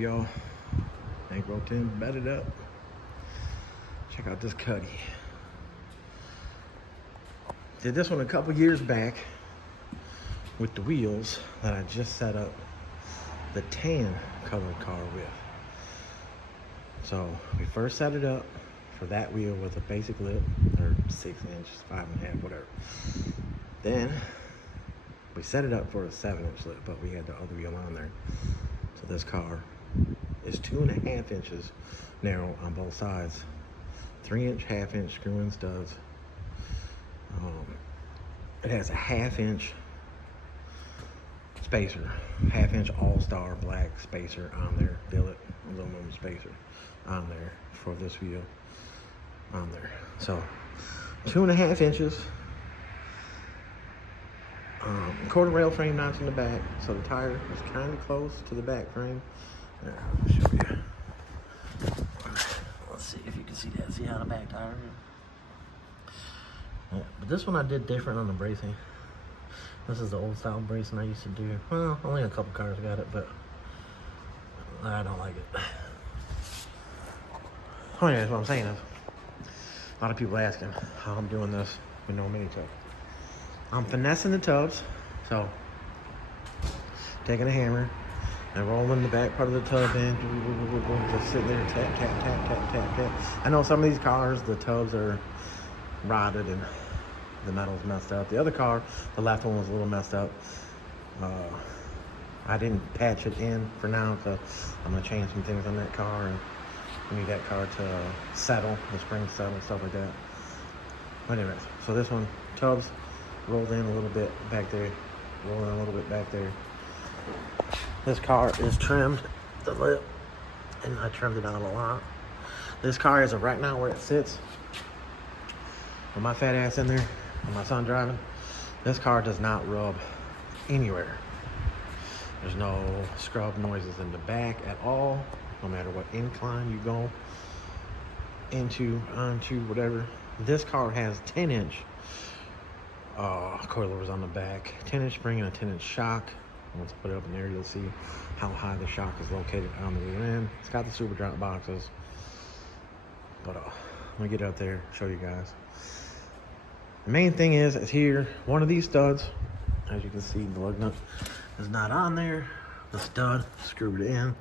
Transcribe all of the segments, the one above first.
y'all? Tank roped in, bedded up. Check out this cuddy. Did this one a couple years back with the wheels that I just set up the tan colored car with. So we first set it up for that wheel with a basic lip, or 6 inch, 5.5, whatever. Then we set it up for a 7-inch lip, but we had the other wheel on there. So this car is 2.5 inches narrow on both sides. 3-inch, 1/2-inch screw-in studs. It has a 1/2-inch spacer, 1/2-inch all-star black spacer on there, billet aluminum spacer on there for this wheel on there. So 2.5 inches. Quarter rail frame notch in the back, so the tire is kind of close to the back frame. There, I'll show you. Let's see if you can see that. See how the back tire is? Yeah, but this one I did different on the bracing. This is the old style bracing I used to do. Well, only a couple cars got it, but I don't like it. Oh yeah, that's what I'm saying is, a lot of people asking how I'm doing this with no mini tub. I'm finessing the tubs, so taking a hammer and rolling the back part of the tub in, just sitting there, tap, tap, tap, tap, tap, tap. I know some of these cars, the tubs are rotted and the metal's messed up. The other car, the left one was a little messed up. I didn't patch it in for now because I'm gonna change some things on that car, and we need that car to settle, the spring settle, stuff like that. But anyways, so this one, tubs rolled in a little bit back there, rolled in a little bit back there. This car is trimmed, the lip, and I trimmed it out a lot. This car, as of right now, where it sits, with my fat ass in there, and my son driving, this car does not rub anywhere. There's no scrub noises in the back at all, no matter what incline you go into, onto, whatever. This car has 10-inch coilovers on the back, 10-inch spring and a 10-inch shock. Once I put it up in there, you'll see how high the shock is located on the rear end. It's got the super drop boxes, but I'm gonna get up there, show you guys. The main thing is here, one of these studs, as you can see, the lug nut is not on there. The stud screwed in.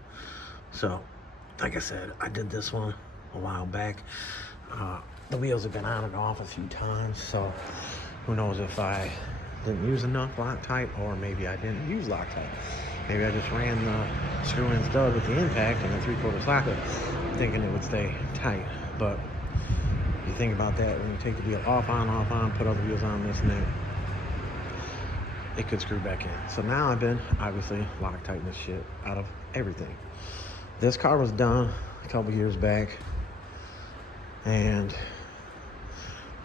So, like I said, I did this one a while back. The wheels have been on and off a few times, so who knows if I didn't use enough Loctite, or maybe I didn't use Loctite. Maybe I just ran the screw-in stud with the impact and the 3/4 socket, thinking it would stay tight. But you think about that when you take the wheel off on, put other wheels on, this and that, it could screw back in. So now I've been obviously Loctiting this shit out of everything. This car was done a couple years back, and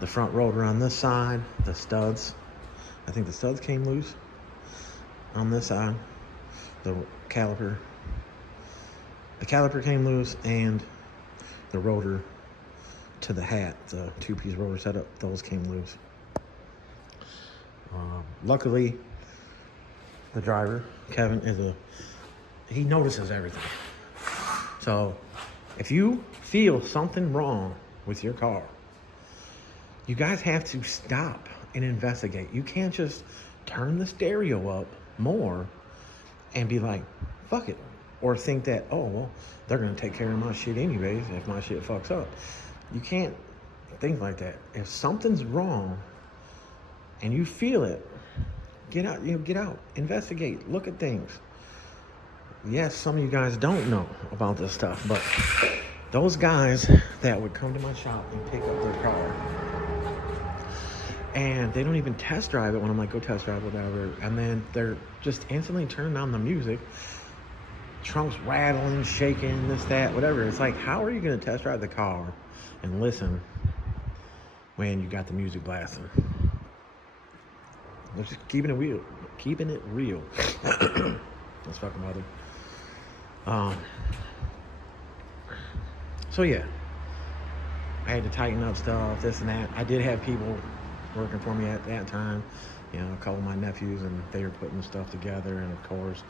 the front rotor on this side, the studs, I think the studs came loose on this side. The caliper came loose, and the rotor to the hat, the 2-piece rotor setup, those came loose. Luckily, the driver, Kevin, he notices everything. So if you feel something wrong with your car, you guys have to stop and investigate. You can't just turn the stereo up more and be like, fuck it. Or think that, oh, well, they're gonna take care of my shit anyways if my shit fucks up. You can't think like that. If something's wrong and you feel it, get out, investigate, look at things. Yes, some of you guys don't know about this stuff, but those guys that would come to my shop and pick up their car, and they don't even test drive it when I'm like, go test drive whatever, and then they're just instantly turning on the music, trunks rattling, shaking, this, that, whatever. It's like, how are you going to test drive the car and listen when you got the music blasting? They're just keeping it real. That's fucking mother. So yeah, I had to tighten up stuff, this and that. I did have people working for me at that time, you know, a couple of my nephews, and they were putting stuff together, and of course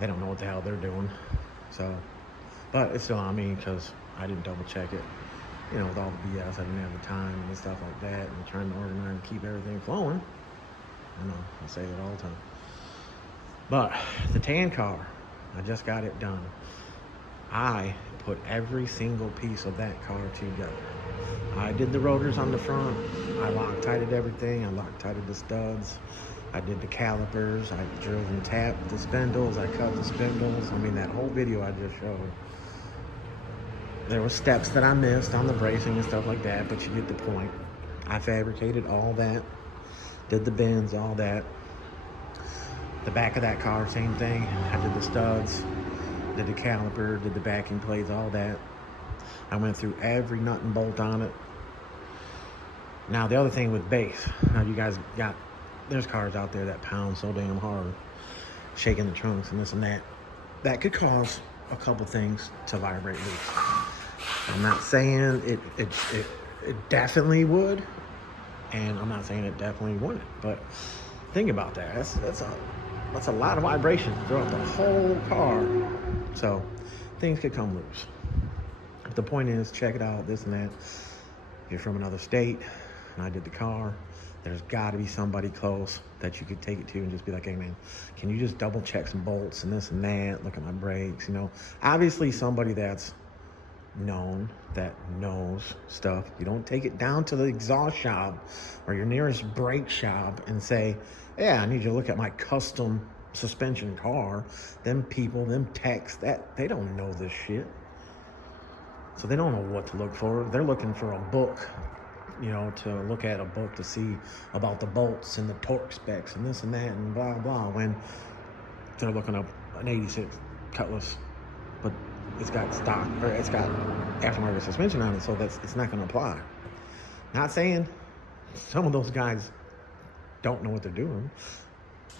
they don't know what the hell they're doing. So, but it's still on me because I didn't double check it. You know, with all the BS, I didn't have the time and stuff like that, and trying to organize and keep everything flowing. I know, I say that all the time. But the tan car, I just got it done. I put every single piece of that car together. I did the rotors on the front. I Loctited everything. I Loctited the studs. I did the calipers. I drilled and tapped the spindles. I cut the spindles. I mean, that whole video I just showed. There were steps that I missed on the bracing and stuff like that, but you get the point. I fabricated all that. Did the bends, all that. The back of that car, same thing. I did the studs, did the caliper, did the backing plates, all that. I went through every nut and bolt on it. Now, the other thing with base, now you guys got, there's cars out there that pound so damn hard, shaking the trunks and this and that. That could cause a couple things to vibrate loose. I'm not saying it definitely would, and I'm not saying it definitely wouldn't, but think about that. That's a lot of vibration throughout the whole car. So things could come loose. But the point is, check it out, this and that. If you're from another state and I did the car, there's got to be somebody close that you could take it to and just be like, hey man, can you just double check some bolts and this and that, look at my brakes, you know. Obviously somebody that's known, that knows stuff. You don't take it down to the exhaust shop or your nearest brake shop and say, yeah, I need you to look at my custom suspension car. Them people, them techs, that they don't know this shit. So they don't know what to look for. They're looking for a book, you know, to look at a book to see about the bolts and the torque specs and this and that and blah, blah, when they're looking up an 86 Cutlass, but it's got stock, or it's got aftermarket suspension on it, so it's not going to apply. Not saying some of those guys don't know what they're doing.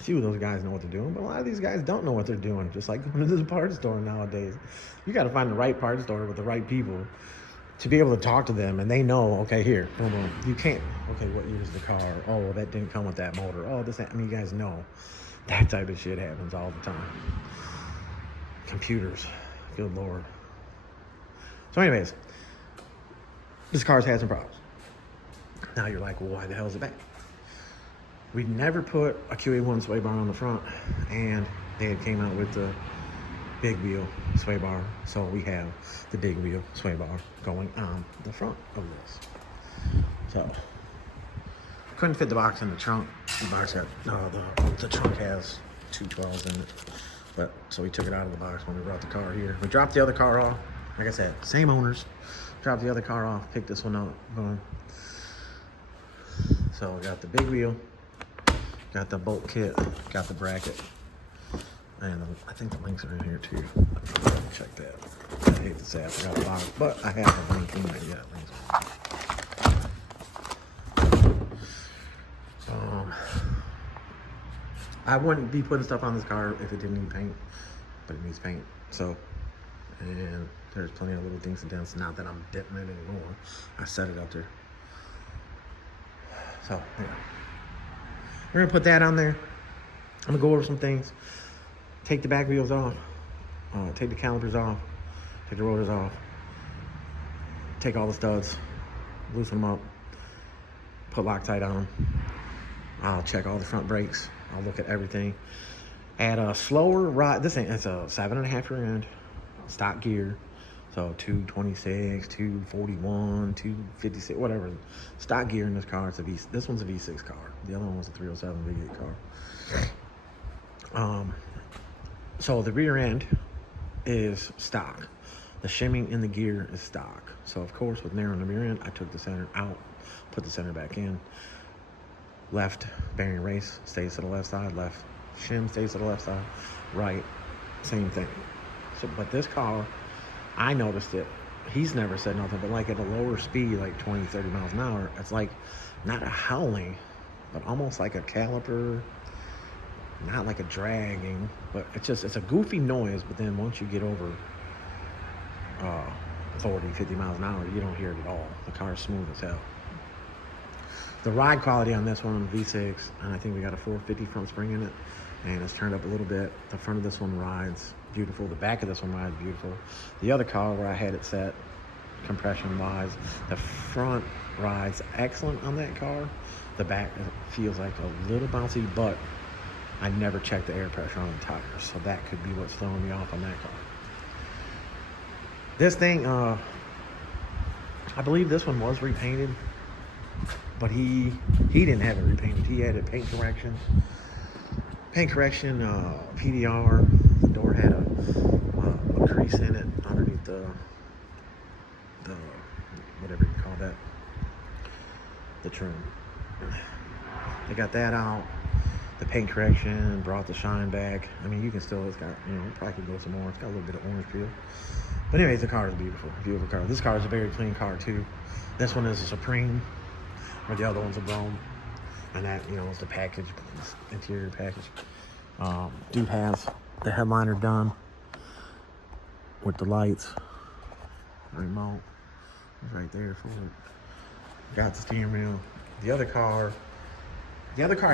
A few of those guys know what they're doing, but a lot of these guys don't know what they're doing. Just like going to the parts store nowadays. You got to find the right parts store with the right people to be able to talk to them, and they know, okay, here, boom, boom. You can't, okay, what year's the car? Oh, well, that didn't come with that motor. Oh, this, that. I mean, you guys know that type of shit happens all the time. Computers, good Lord. So anyways, this car's had some problems. Now you're like, well, why the hell is it back? We never put a QA1 sway bar on the front, and they had came out with the big wheel sway bar, so we have the big wheel sway bar going on the front of this. So couldn't fit the box in the trunk. The box had the trunk has 212s in it, but so we took it out of the box when we brought the car here. We dropped the other car off, like I said, same owners. Dropped the other car off, picked this one up, boom. So we got the big wheel, got the bolt kit, got the bracket, and I think the links are in here too. Check that. I hate to say I forgot the box, but I have the link in there. Yeah, links. I wouldn't be putting stuff on this car if it didn't need paint, but it needs paint. So, and there's plenty of little things to dents. Not that I'm denting it anymore. I set it up there. So, yeah. We're gonna put that on there. I'm gonna go over some things. Take the back wheels off. Take the calipers off. Take the rotors off. Take all the studs. Loosen them up. Put Loctite on them. I'll check all the front brakes. I'll look at everything. At a slower ride, it's a 7.5 rear end, stock gear. So 226, 241, 256, whatever. Stock gear in this car. It's a V. This one's a V6 car. The other one was a 307 V8 car. So the rear end is stock. The shimming in the gear is stock. So of course, with narrowing the rear end, I took the center out, put the center back in. Left bearing race stays to the left side. Left shim stays to the left side. Right, same thing. So, but this car, I noticed it. He's never said nothing, but like at a lower speed, like 20, 30 miles an hour, it's like not a howling, but almost like a caliper, not like a dragging, but it's a goofy noise. But then once you get over 40, 50 miles an hour, you don't hear it at all. The car's smooth as hell. The ride quality on this one, V6, and I think we got a 450 front spring in it. and it's turned up a little bit. The front of this one rides beautiful. The back of this one rides beautiful. The other car where I had it set, compression wise, the front rides excellent on that car. The back feels like a little bouncy, but I never checked the air pressure on the tires, so that could be what's throwing me off on that car. This thing, I believe this one was repainted, but he didn't have it repainted. He had it paint correction, PDR. The door had a crease in it underneath the whatever you call that, the trim. They got that out. The paint correction brought the shine back. I mean, you can still, it's got, you know, probably could go some more. It's got a little bit of orange peel. But anyways, the car is beautiful, beautiful car. This car is a very clean car too. This one is a Supreme, where the other one's a Brome. And that, you know, is the package, interior package. Dude has the headliner done with the lights. Remote is right there for it. Got the steering wheel. The other car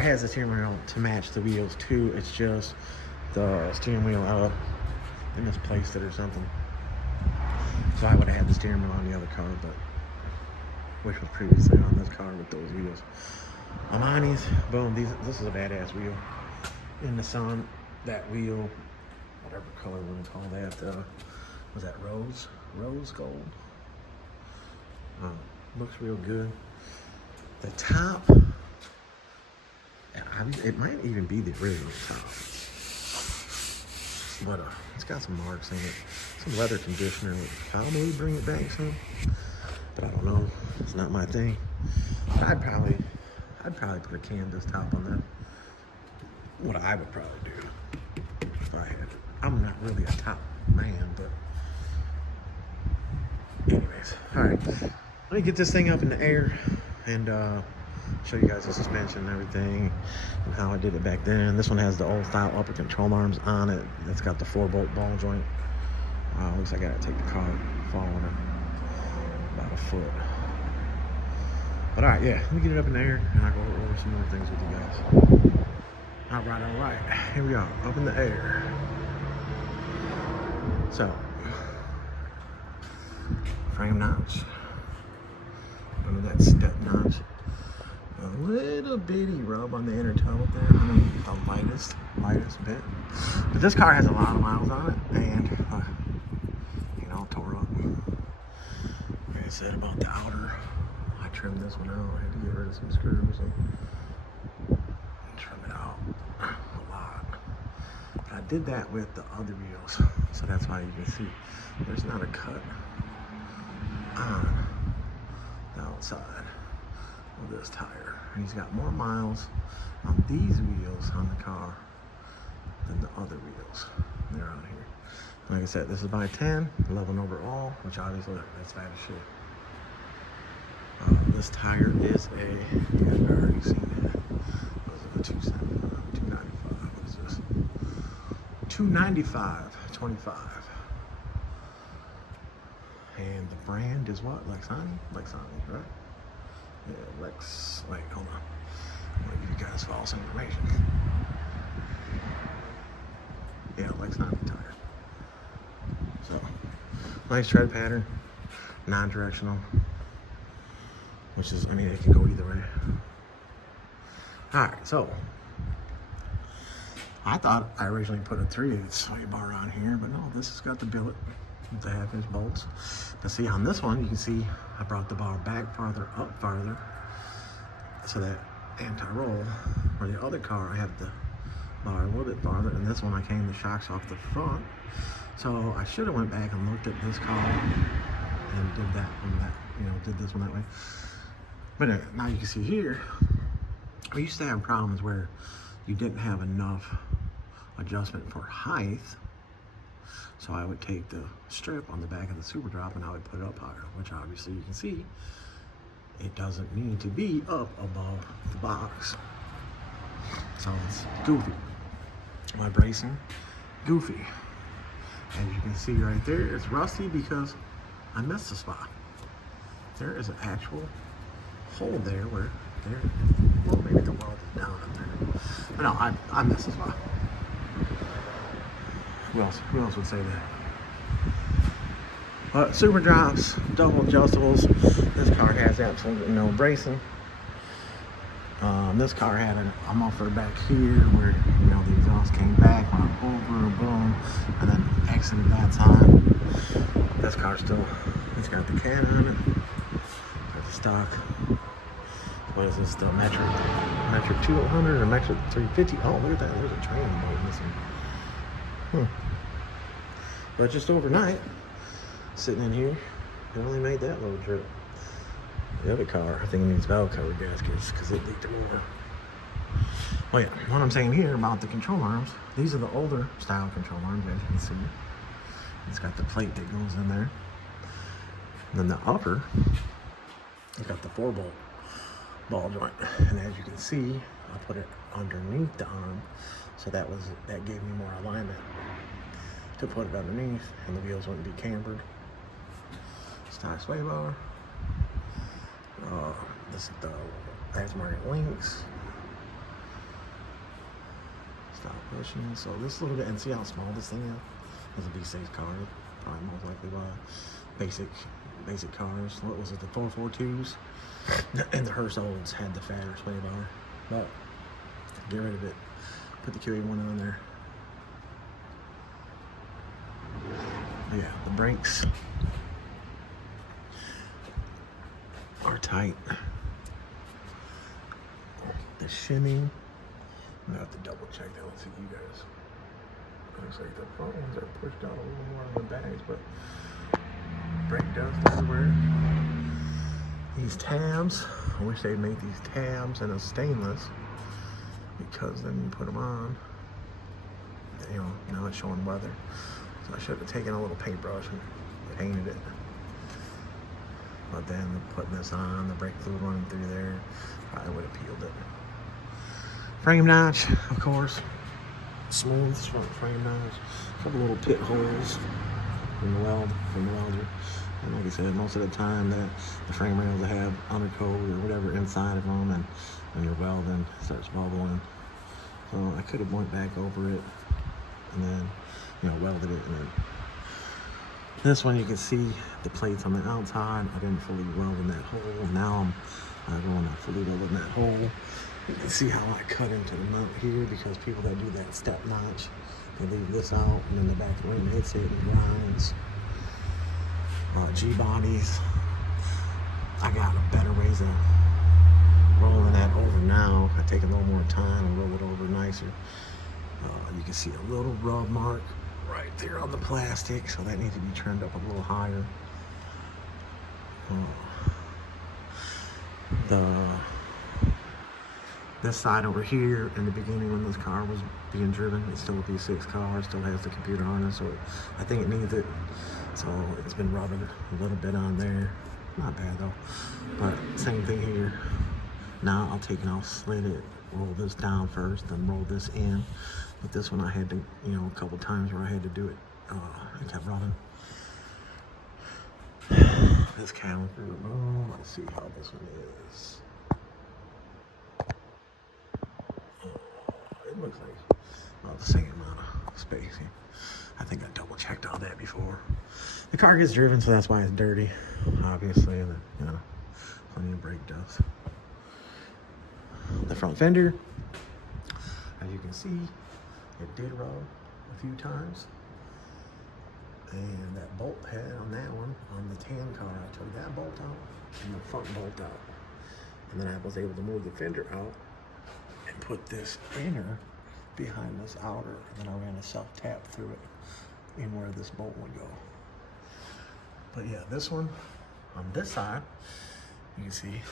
has the steering wheel to match the wheels too. It's just the steering wheel they misplaced it or something. So I would have had the steering wheel on the other car, but which was previously on this car with those wheels. Amani's, boom. This is a badass wheel. In the sun, that wheel, whatever color we're gonna call that, was that rose gold? Looks real good. The top, it might even be the original top, but it's got some marks in it. Some leather conditioner would probably bring it back some, but I don't know. It's not my thing. But I'd probably put a canvas top on that. What I would probably do if I had it. I'm not really a top man, but anyways. All right, let me get this thing up in the air and show you guys the suspension and everything and how I did it back then. This one has the old style upper control arms on it. It's got the 4-bolt ball joint. Looks like I gotta take the car falling about a foot. But all right, yeah, let me get it up in the air and I'll go over some more things with you guys. All right, here we are, up in the air. So, frame notch, under that step notch, a little bitty rub on the inner toe there, I mean, the lightest bit. But this car has a lot of miles on it, and, you know, tore up. Like I said about the outer, I trimmed this one out. I had to get rid of some screws and trim it out a lot. But I did that with the other wheels, so that's why you can see there's not a cut on the outside of this tire. And he's got more miles on these wheels on the car than the other wheels. They're on here. Like I said, this is by 10, 11 overall, which obviously that's bad as shit. This tire is a, you guys have already seen that. What was it, a 295? What is this? 295.25. And the brand is what? Lexani, right? Yeah, wait, hold on. I'm gonna give you guys false information. Yeah, Lexani tire. So, nice tread pattern, non-directional, which is, I mean, it can go either way. All right, so I thought I originally put a 3/8 sway bar on here, but no, this has got the billet with the 1/2-inch bolts. But see, on this one, you can see I brought the bar back farther, up farther, so that anti-roll. Where the other car, I have the bar a little bit farther, and this one I came the shocks off the front. So I should have went back and looked at this car and did that one, did this one that way. But now you can see here, we used to have problems where you didn't have enough adjustment for height. So I would take the strip on the back of the Super Drop and I would put it up higher, which obviously you can see it doesn't need to be up above the box. So it's goofy. My bracing, goofy. As you can see right there, it's rusty because I missed the spot. There is an actual hole there where well, maybe the weld is down up there. But no, I missed the spot. Who else would say that? But super drops, double adjustables. This car has absolutely no bracing. This car had a muffler back here where, you know, the exhaust came back, went over, boom, and then exited that side. This car still, it's got the can on it. Got the stock. What is this? The metric 200 or metric 350? Oh, look at that. There's a training bolt missing. But just overnight, sitting in here, it only made that little drip. The other car, I think it needs valve cover gaskets because it leaked over. Well, yeah, what I'm saying here about the control arms, these are the older style control arms, as you can see. It's got the plate that goes in there. And then the upper, it's got the 4-bolt ball joint. And as you can see, I put it underneath the arm, so that gave me more alignment to put it underneath, and the wheels wouldn't be cambered. Stock sway bar. This is the aftermarket links. Stop pushing. So this little bit, and see how small this thing is? It's a V6 car, probably most likely by basic cars. What was it, the 442s? And the Hearst Olds had the fatter sway bar. But get rid of it. Put the QA1 on there. But yeah, the brakes are tight. The shimmy, I'm gonna have to double check that. Let's see you guys. Looks like the front ones are pushed out a little more on the bags, but brake dust everywhere. These tabs, I wish they'd make these tabs in a stainless, because then you put them on, you know, now it's showing weather. So I should have taken a little paintbrush and painted it. But then putting this on, the brake fluid running through there, probably would have peeled it. Frame notch, of course. Smooth front frame notch. A couple little pit holes from the welder. And like I said, most of the time that the frame rails will have undercoat or whatever inside of them, and when you're welding, it starts bubbling. So I could have went back over it and then, you know, welded it. And then this one, you can see the plates on the outside. I didn't fully weld in that hole. Now I'm going to fully weld in that hole. You can see how I cut into the mount here, because people that do that step notch, they leave this out, and then the back rim hits it and grinds. G-bodies, I got a better ways of rolling that over now. I take a little more time and roll it over nicer. You can see a little rub mark right there on the plastic, so that needs to be turned up a little higher. This side over here, in the beginning when this car was being driven, it's still a V6 car, still has the computer on it, so I think it needs it. So it's been rubbing a little bit on there. Not bad though. But same thing here. Now I'll take and I'll slit it, roll this down first, then roll this in. But this one I had to, you know, a couple times where I had to do it. It kept rubbing. This caliper, let's see how this one is. It looks like about the same amount of space. I think I double checked all that before. The car gets driven, so that's why it's dirty, obviously, and you know, plenty of brake dust. The front fender, as you can see, it did rub a few times. And that bolt head on that one, on the tan car, I took that bolt out and the front bolt out. And then I was able to move the fender out and put this inner behind this outer, and then I ran a self-tap through it in where this bolt would go. But yeah, this one, on this side, you can see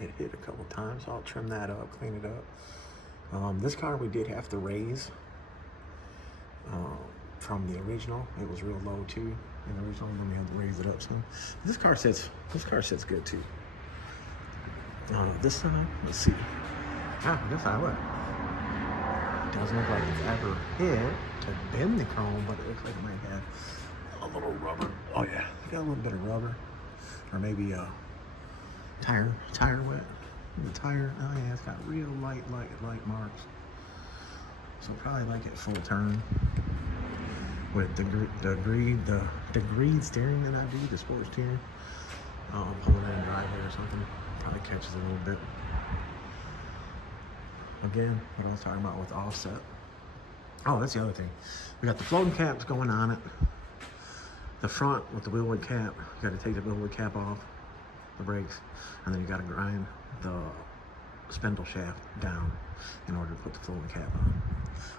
it hit a couple times. So I'll trim that up, clean it up. This car we did have to raise from the original. It was real low too in the original, and then we had to raise it up some. This car sits good too. This side, let's see. This side, what? It doesn't look like it's ever hit to bend the chrome, but it looks like it might have a little rubber. Oh yeah, got a little bit of rubber, or maybe a tire wet. The tire, oh yeah, it's got real light marks. So probably like at full turn. with the degreed steering that I do, the sport steering. Pulling in the driveway or something, probably catches a little bit. Again, what I was talking about with offset. Oh, that's the other thing. We got the floating caps going on it. The front with the wheelwood cap, you got to take the wheelwood cap off the brakes, and then you got to grind the spindle shaft down in order to put the floating cap on.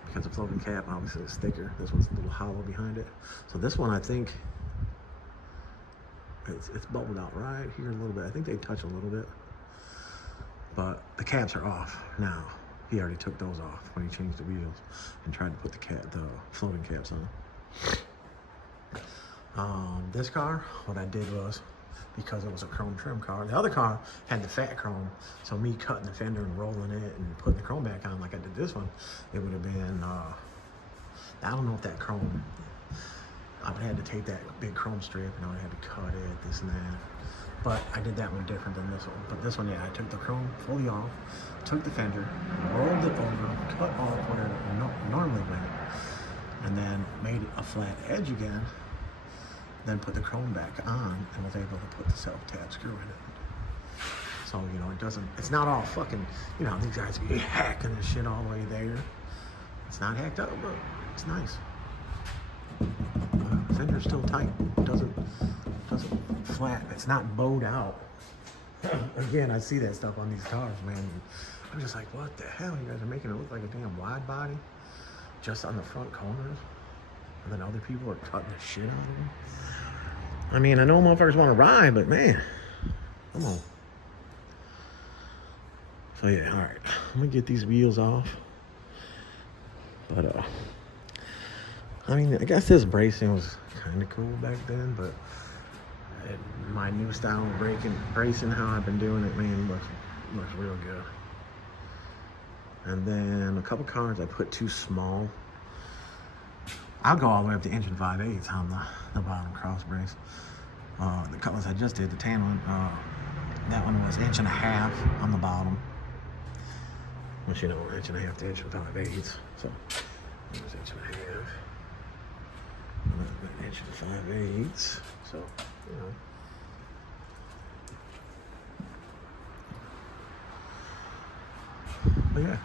Because the floating cap obviously is thicker. This one's a little hollow behind it. So this one, I think it's bubbled out right here a little bit. I think they touch a little bit, but the caps are off now. He already took those off when he changed the wheels and tried to put the floating caps on. This car, what I did was, because it was a chrome trim car, the other car had the fat chrome, so me cutting the fender and rolling it and putting the chrome back on like I did this one, it would have been, I don't know if that chrome, I would have had to take that big chrome strip and I would have had to cut it, this and that. But I did that one different than this one. But this one, yeah, I took the chrome fully off, took the fender, rolled it over, cut off where it normally went, and then made it a flat edge again, then put the chrome back on and was able to put the self-tap screw in it. So, you know, it's not all fucking, you know, these guys be hacking this shit all the way there. It's not hacked up, but it's nice. Fender's still tight. It doesn't flat. It's not bowed out. Again, I see that stuff on these cars, man. I'm just like, what the hell? You guys are making it look like a damn wide body just on the front corners, and then other people are cutting the shit out of them. I mean, I know motherfuckers want to ride, but man, come on. So yeah, all right. I'm gonna get these wheels off. But I mean, I guess this bracing was kind of cool back then, but my new style of bracing, how I've been doing it, man, looks real good. And then a couple cars I put too small. I'll go all the way up to 1 5/8 on the bottom cross brace. The Cutlass I just did, the tan one, that one was 1.5 inches on the bottom. Which, you know, 1.5 inches to 1 5/8. So it was 1.5 inches. 1 5/8. So, you know. But yeah.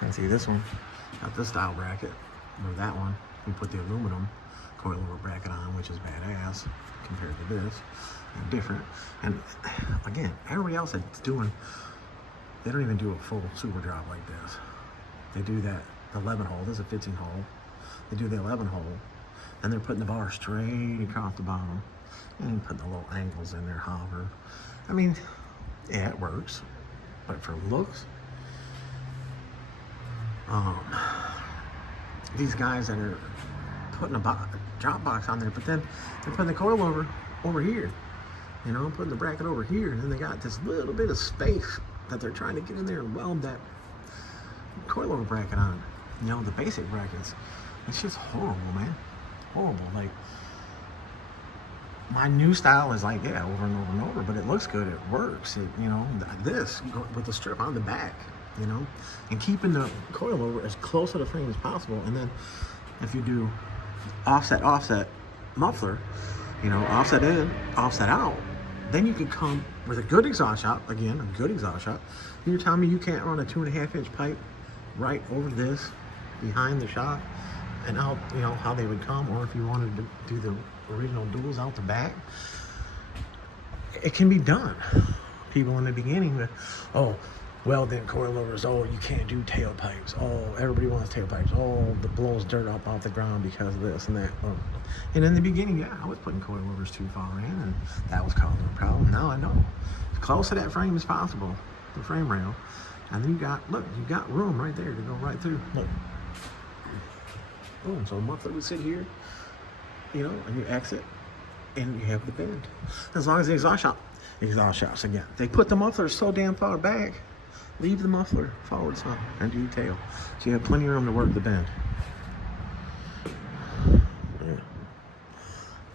And see this one, got this style bracket. Or that one, we put the aluminum coilover bracket on, which is badass compared to this. And different. And again, everybody else that's doing, they don't even do a full super drop like this. They do that 11 hole. This is a 15 hole. They do the 11 hole. And they're putting the bar straight across the bottom and putting the little angles in there, hover. I mean, yeah, it works. But for looks, these guys that are putting a drop box on there, but then they're putting the coil over here, you know, putting the bracket over here, and then they got this little bit of space that they're trying to get in there and weld that coilover bracket on. You know, the basic brackets, it's just horrible, man. Horrible. Like, my new style is like, yeah, over and over and over, but it looks good, it works. It, you know, this with the strip on the back, you know, and keeping the coilover as close to the frame as possible. And then if you do offset muffler, you know, offset in, offset out, then you could come with a good exhaust shot, again, a good exhaust shot. You're telling me you can't run a 2.5 inch pipe right over this behind the shop and out, you know, how they would come, or if you wanted to do the original duals out the back, it can be done. People in the beginning, oh, well then coilovers, oh, you can't do tailpipes, oh, everybody wants tailpipes, oh, the blows dirt up off the ground because of this and that. Oh. And in the beginning, yeah, I was putting coilovers too far in, and that was causing a problem. Now I know, as close to that frame as possible, the frame rail, and then you got room right there to go right through. Look. Boom, so a muffler would sit here, you know, and you exit, and you have the bend. As long as the exhaust shots again. They put the muffler so damn far back, leave the muffler forward some and do tail. So you have plenty of room to work the bend. Yeah.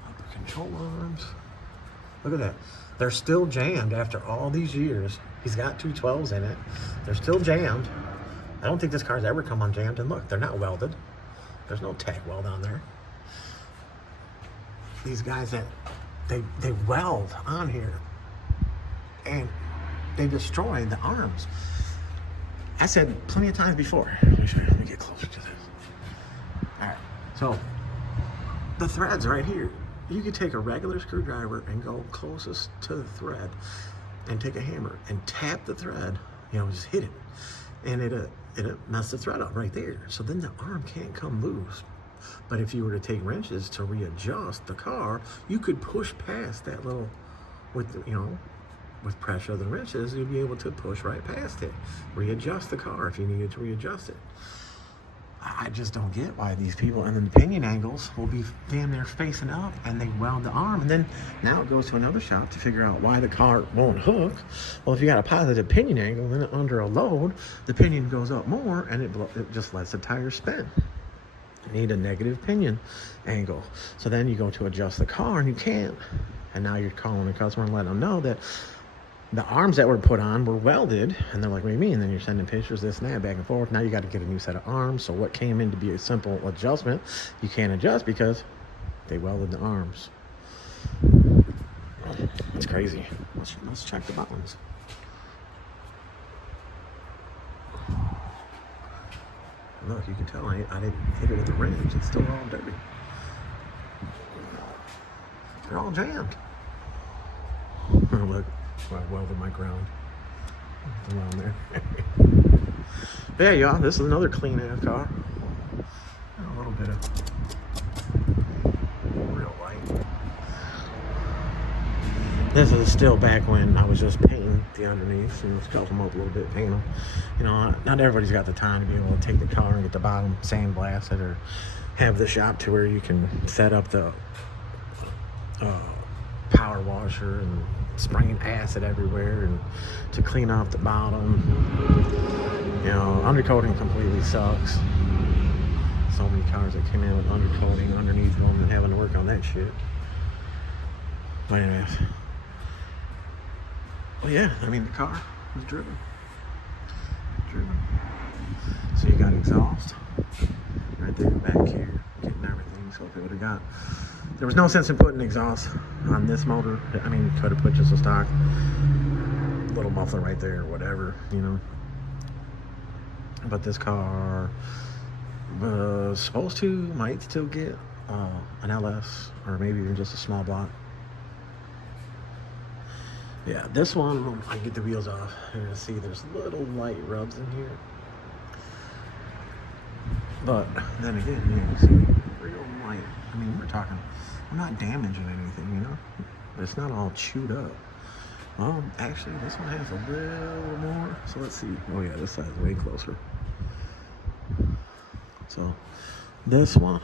Upper control arms. Look at that. They're still jammed after all these years. He's got 2 12s in it. They're still jammed. I don't think this car's ever come unjammed. And look, they're not welded. There's no tack weld on there. these guys that they weld on here, and they destroy the arms. I said plenty of times before. Let me get closer to this. All right, so the thread's right here. You could take a regular screwdriver and go closest to the thread and take a hammer and tap the thread, just hit it. And it'll mess the thread up right there. So then the arm can't come loose. But if you were to take wrenches to readjust the car, you could push past that little, with pressure of the wrenches, you'd be able to push right past it. Readjust the car if you needed to readjust it. I just don't get why these people, and then the pinion angles will be damn near facing up, and they weld the arm, and then now it goes to another shop to figure out why the car won't hook. Well, if you got a positive pinion angle, then under a load, the pinion goes up more, and it just lets the tire spin. You need a negative pinion angle. So then you go to adjust the car, and you can't. And now you're calling the customer and letting them know that the arms that were put on were welded, and they're like, what do you mean? And then you're sending pictures, this and that, back and forth. Now you got to get a new set of arms. So what came in to be a simple adjustment, you can't adjust because they welded the arms. It's crazy. Let's check the buttons. Look, you can tell I didn't hit it with the wrench. It's still all dirty. They're all jammed. Look. I welded my ground around there. Yeah, y'all, this is another clean ass car. A little bit of real light. This is still back when I was just painting the underneath and scuff them up a little bit, paint them. Not everybody's got the time to be able to take the car and get the bottom sandblasted, or have the shop to where you can set up the power washer and spraying acid everywhere and to clean off the bottom. Undercoating completely sucks. So many cars that came in with undercoating underneath them and having to work on that shit. But anyways, well, yeah, the car was driven. So you got exhaust right there back here, getting everything. So if it would have got, there was no sense in putting exhaust on this motor. Could have put just a stock little muffler right there or whatever, But this car was supposed to, might still get an LS, or maybe even just a small block. Yeah, this one, I get the wheels off. You're gonna see there's little light rubs in here. But then again, you see real light. We're talking, we're not damaging anything, But it's not all chewed up. Well, actually, this one has a little more. So let's see. Oh yeah, this side's way closer. So this one.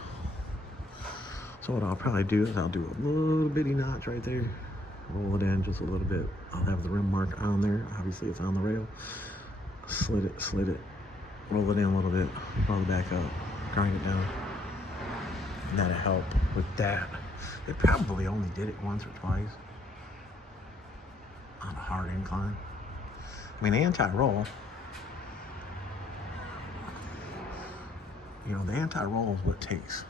So what I'll probably do is I'll do a little bitty notch right there. Roll it in just a little bit. I'll have the rim mark on there. Obviously, it's on the rail. Slid it. Roll it in a little bit. Roll it back up. Grind it down. And that'll help with that. They probably only did it once or twice on a hard incline. Anti-roll. The anti-roll is what takes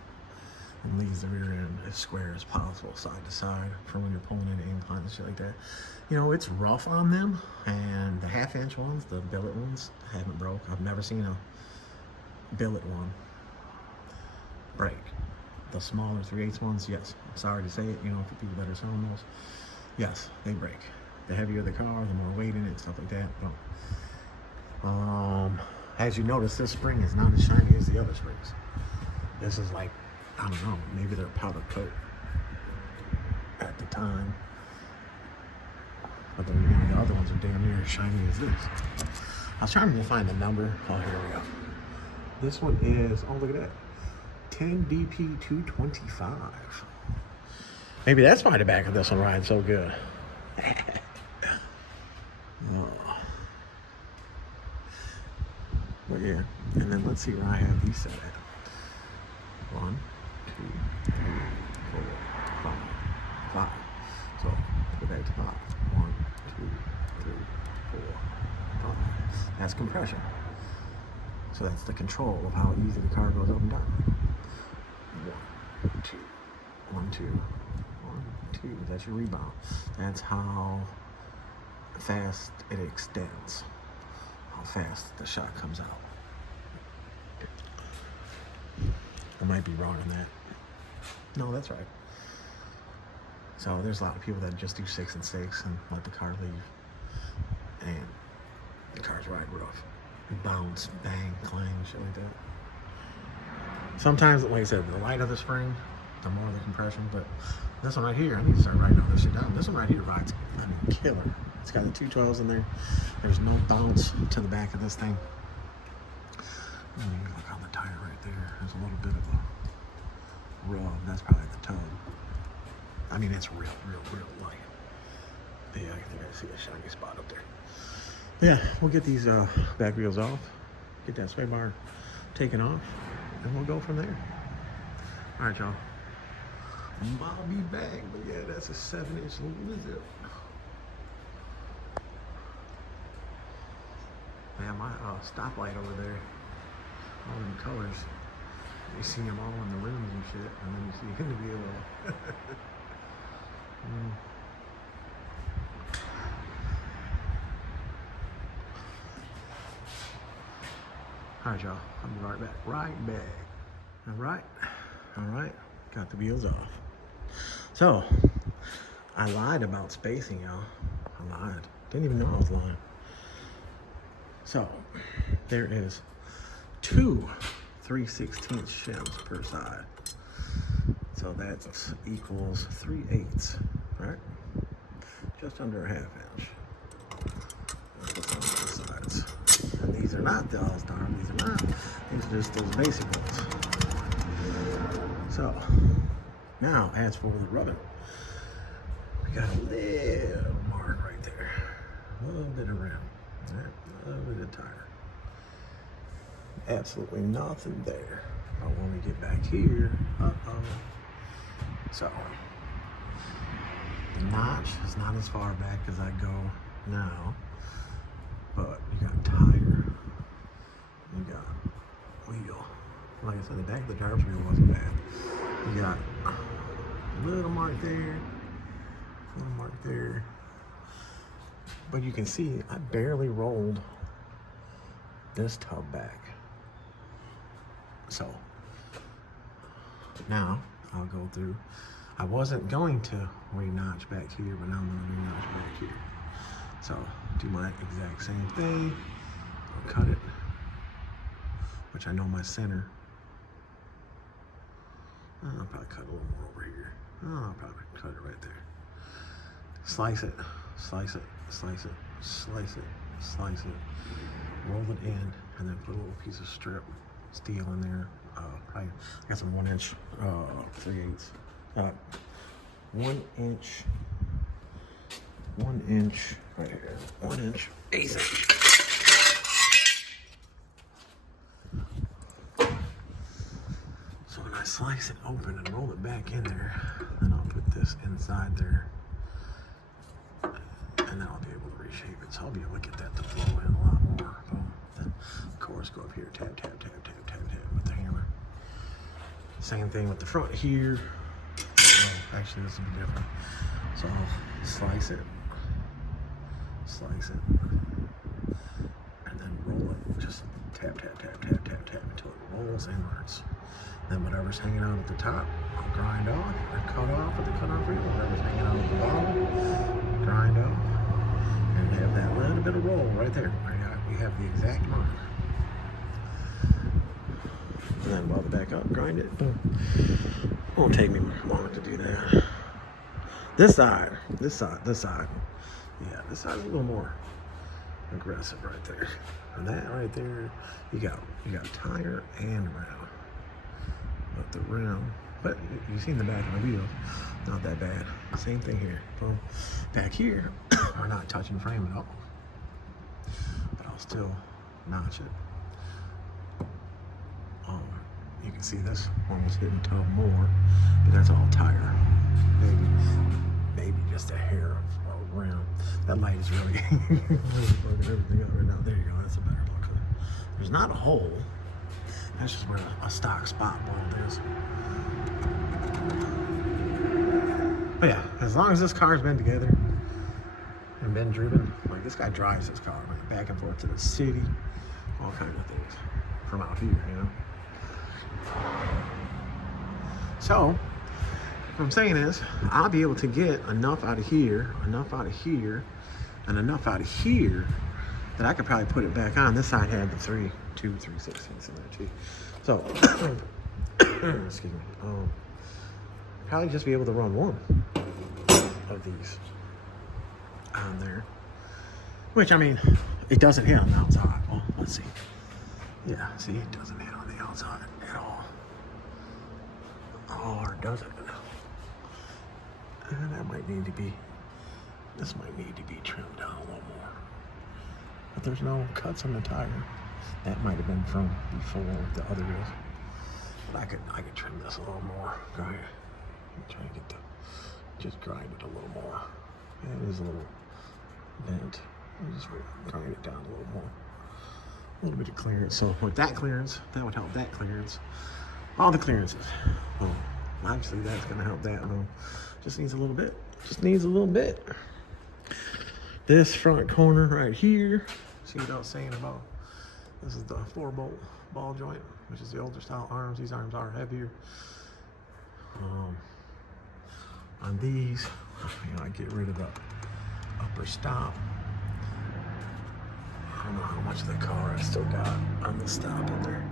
and leaves the rear end as square as possible, side to side, for when you're pulling into inclines and shit like that. It's rough on them, and the 1/2-inch ones, the billet ones, haven't broke. I've never seen a billet one break. The smaller 3/8 ones, yes. I'm sorry to say it, for people that are selling those, yes, they break. The heavier the car, the more weight in it, stuff like that. But as you notice, this spring is not as shiny as the other springs. This is like, I don't know, maybe they're powder coat at the time. But then the other ones are damn near as shiny as this. I was trying to find the number. Oh, here we go. This one is, oh, look at that. 10DP225. Maybe that's why the back of this one rides so good. Oh. But yeah, and then let's see where I have these set at. 1, 2, 3, 4, 5. So go back to 5. 1, 2, 3, 4, 5. That's compression. So that's the control of how easy the car goes up and down. 1, 2, 1, 2, 2. That's your rebound. That's how fast it extends. How fast the shot comes out. I might be wrong on that. No, that's right. So there's a lot of people that just do 6 and 6 and let the car leave. And the car's ride rough. Bounce, bang, clang, shit like that. Sometimes, like I said, the lighter the spring, the more the compression. But this one right here, I need to start writing all this shit down. This one right here rides, I mean, killer. It's got the 212s in there. There's no bounce to the back of this thing. And you look on the tire right there. There's a little bit of a rub. That's probably the tub. I mean, it's real light. Yeah, I think I see a shiny spot up there. Yeah, we'll get these back wheels off, get that sway bar taken off, and we'll go from there. All right, y'all. I'll be back, but yeah, that's a 7-inch lizard. Man, my stoplight over there, all in colors. You see them all on the rims and shit, and then you see in the wheel. All right, y'all. I'll be right back. Right back. All right. Got the wheels off. So, I lied about spacing, y'all. I lied. Didn't even know I was lying. So, there is 2 3/16 shims per side. So that equals 3/8, right? Just under a 1/2 inch. That's what's on both sides. And these are not the all-star, these are not. These are just those basic ones. So, now as for the rubbing, we got a little mark right there. A little bit of rim, right? A little bit of tire. Absolutely nothing there. But when we get back here, so the notch is not as far back as I go now, but you got tire, you got wheel. Like I said, the back of the driver's wheel wasn't bad. You got a little mark there, a little mark there, but you can see I barely rolled this tub back. So now I'll go through. I wasn't going to re-notch back here, but now I'm going to re-notch back here. So do my exact same thing. I'll cut it, which I know my center. I'll probably cut a little more over here. I'll probably cut it right there. Slice it, slice it, slice it, slice it, slice it. Roll it in, and then put a little piece of strip steel in there. Probably got some 1-inch 3/8. 1 inch right here. 1 inch 1/8. So when I slice it open and roll it back in there, then I'll put this inside there, and then I'll be able to reshape it. So I'll be able to get that to flow in a lot more. Boom. Then of course go up here, tap, tap, tap, tap, tap, tap with the hammer. Same thing with the front here. Oh, actually this will be different. So I'll slice it, and then roll it. Just tap, tap, tap, tap, tap, tap until it rolls inwards. Then whatever's hanging out at the top, I'll grind off or cut off with the cutoff reel. Whatever's hanging out at the bottom, grind off, and have that little bit of roll right there. We have the exact mark. And then weld it back up, grind it, boom. Won't take me long to do that. This side. Yeah, this side's a little more aggressive right there. And that right there, you got tire and rim. But the rim, but you've seen the back of the wheel, not that bad. Same thing here. Boom. Back here, we're not touching frame at all. But I'll still notch it. You can see this almost hitting tub more, but that's all tire. Maybe just a hair of rim. That light is really fucking everything up right now. There you go. That's a better look. There's not a hole. That's just where a stock spot weld is. But But yeah, as long as this car's been together and been driven, like this guy drives this car like back and forth to the city, all kinds of things from out here, you know. So what I'm saying is I'll be able to get enough out of here, enough out of here, and enough out of here that I could probably put it back on. This side had the 3/16 in there too. So excuse me. Probably just be able to run one of these on there. Which, I mean, it doesn't hit on the outside. Well, let's see. Yeah, see, it doesn't hit on the outside at all. Or does it? And that might need to be, this might need to be trimmed down a little more. But there's no cuts on the tire. That might have been from before the other wheels. But I could trim this a little more. Go ahead. I'm trying to get the, just grind it a little more. Yeah, it is a little bent. I'll just grind it down a little more. A little bit of clearance. So with that clearance, that would help that clearance. All the clearances. Well, obviously that's gonna help that. Just needs a little bit. Just needs a little bit. This front corner right here. See what I was saying about? This is the 4-bolt ball joint, which is the older style arms. These arms are heavier. On these, you know, I get rid of the upper stop. I don't know how much of the car I still got on the stop in there.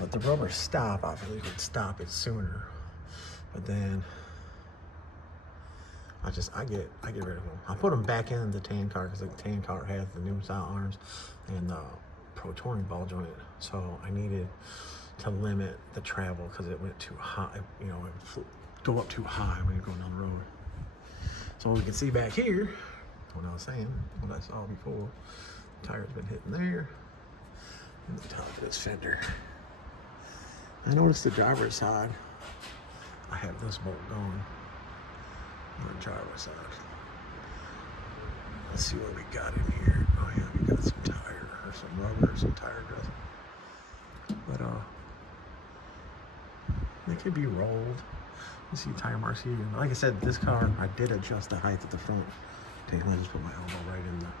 But the rubber stop, obviously, could stop it sooner. But then I get rid of them. I put them back in the tan car because the tan car has the new style arms and the Pro Touring ball joint. So I needed to limit the travel because it went too high. You know, it would go up too high when you're going down the road. So we can see back here, what I was saying, what I saw before, the tire's been hitting there, and the top of this fender. I noticed the driver's side, I have this bolt going on the driver's side. Let's see what we got in here. Oh yeah, we got some tire, or some rubber, or some tire dressing. But it could be rolled. You see tire marks here. Like I said, this car, I did adjust the height at the front. Take, I just put my elbow right in there.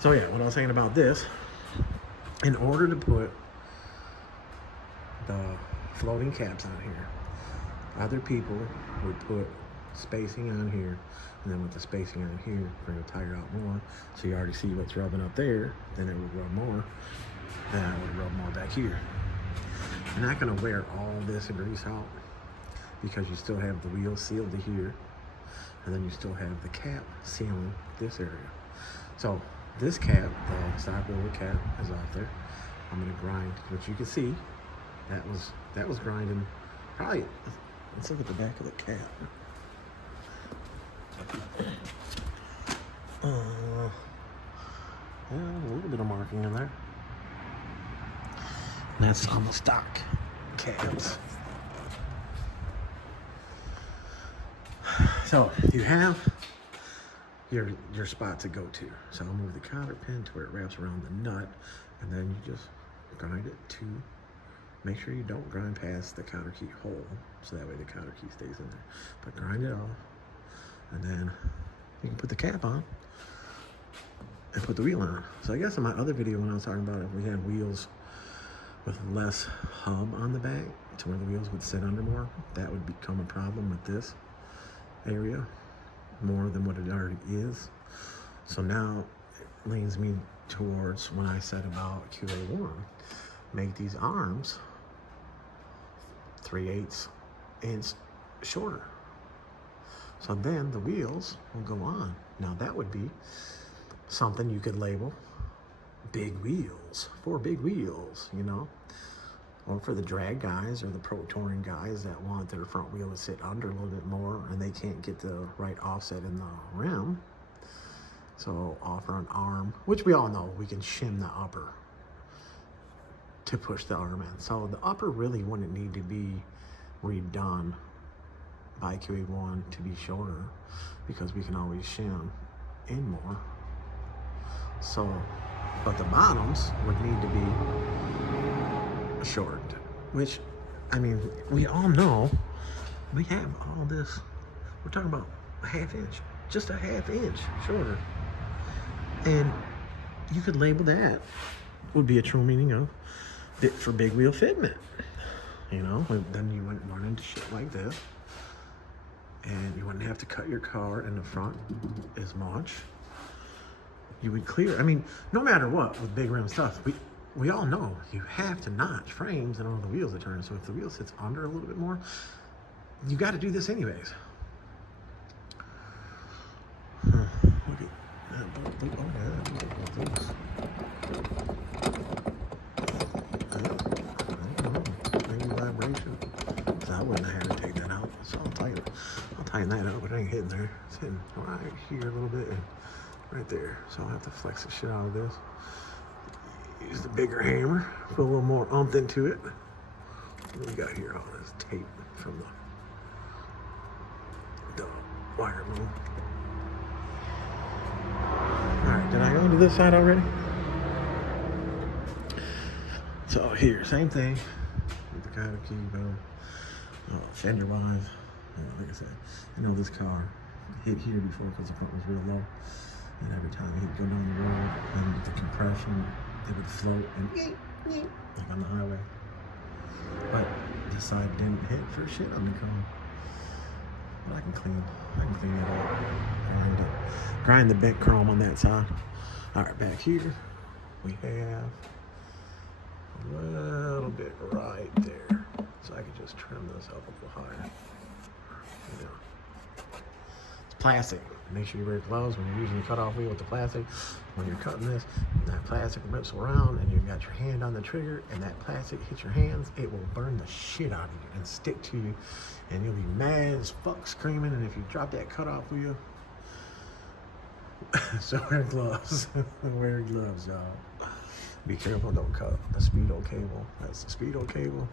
So yeah, what I was saying about this, in order to put the floating caps on here, other people would put spacing on here, and then with the spacing on here, bring the tire out more, so you already see what's rubbing up there, then it would rub more, then I would rub more back here. You're not gonna wear all this grease out because you still have the wheels sealed to here, and then you still have the cap sealing this area. So this cap, the side roller cap, is out there. I'm gonna grind, which you can see, that was grinding probably. Let's look at the back of the cap. Yeah, a little bit of marking in there. And that's on the stock cabs. So you have your spot to go to. So I'll move the cotter pin to where it wraps around the nut, and then you just grind it to make sure you don't grind past the cotter key hole, so that way the cotter key stays in there. But grind it off, and then you can put the cap on and put the wheel on. So I guess in my other video when I was talking about if we had wheels with less hub on the back to where the wheels would sit under more, that would become a problem with this area more than what it already is. So now it leans me towards when I said about QA1, make these arms 3/8 inch shorter. So then the wheels will go on. Now that would be something you could label big wheels, 4 big wheels, you know, or for the drag guys or the Pro Touring guys that want their front wheel to sit under a little bit more and they can't get the right offset in the rim. So offer an arm, which we all know we can shim the upper to push the arm in. So the upper really wouldn't need to be redone by QA1 to be shorter because we can always shim in more. So but the bottoms would need to be shortened, which, I mean, we all know we have all this. We're talking about a ½ inch, just a ½ inch shorter. And you could label that would be a true meaning of for big wheel fitment. You know, then you wouldn't run into shit like this. And you wouldn't have to cut your car in the front as much. You would clear, I mean, no matter what with big rim stuff, we all know you have to notch frames in order for the wheels to turn. So if the wheel sits under a little bit more, you got to do this anyways. Look at that. Oh, yeah. Maybe vibration. So I wouldn't have had to take that out. So I'll tighten that up, but it ain't hitting there. It's hitting right here a little bit and right there. So I'll have to flex the shit out of this. Use the bigger hammer, put a little more oomph into it. What do we got here? All this tape from the wire loom. Alright, did I go to this side already? So here, same thing with the kind of key boom. Fender wise, like I said, I know this car hit here before because the front was real low. And every time he'd go down the road and with the compression, it would float and like on the highway. But this side didn't hit for shit on the chrome. But I can clean it up. Grind the bent chrome on that side. Alright, back here we have a little bit right there. So I could just trim this up a little higher. You know. It's plastic. Make sure you wear gloves when you're using the cutoff wheel with the plastic. When you're cutting this, that plastic rips around and you got your hand on the trigger and that plastic hits your hands, it will burn the shit out of you and stick to you. And you'll be mad as fuck screaming. And if you drop that cutoff wheel, so wear gloves. Wear gloves, y'all. Be careful, don't cut the speedo cable. That's the speedo cable.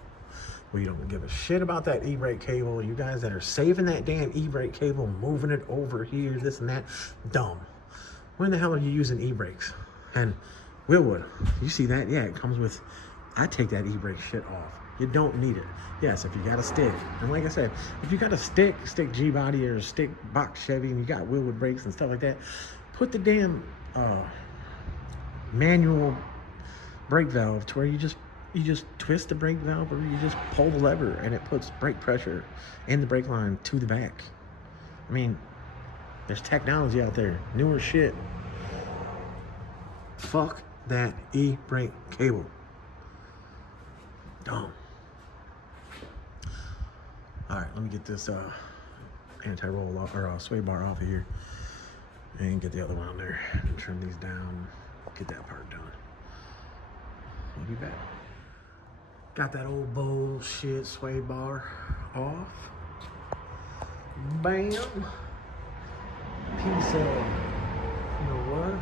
We don't give a shit about that e-brake cable. You guys that are saving that damn e-brake cable, moving it over here, this and that, dumb. When the hell are you using e-brakes? And Willwood, you see that? Yeah, it comes with, I take that e-brake shit off. You don't need it. Yes, if you got a stick. And like I said, if you got a stick G-body or a stick box Chevy and you got Willwood brakes and stuff like that, put the damn manual brake valve to where you just twist the brake valve or you just pull the lever and it puts brake pressure in the brake line to the back. I mean, there's technology out there, newer shit. Fuck that e-brake cable. Dumb. All right, let me get this anti-roll off, or sway bar off of here and get the other one on there and trim these down, get that part done. I'll be back. Got that old bullshit sway bar off. Bam. Piece of, you know what?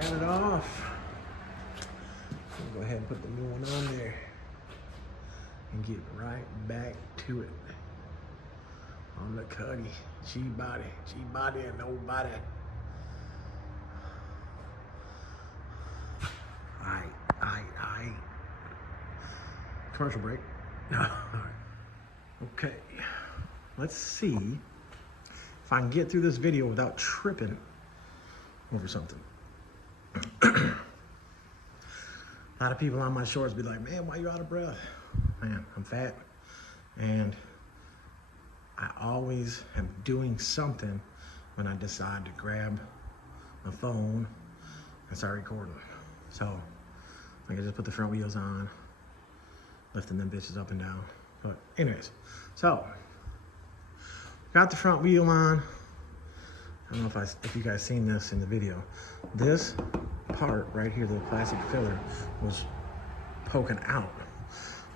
Got it off. I'll go ahead and put the new one on there and get right back to it. On the cutty. G-body and nobody. Aight. Commercial break. Okay. Let's see if I can get through this video without tripping over something. A lot of people on my shorts be like, man, why you out of breath? Man, I'm fat. And I always am doing something when I decide to grab my phone and start recording. So I can just put the front wheels on, lifting them bitches up and down. But anyways, so got the front wheel on. I don't know if you guys seen this in the video. This part right here, the plastic filler, was poking out.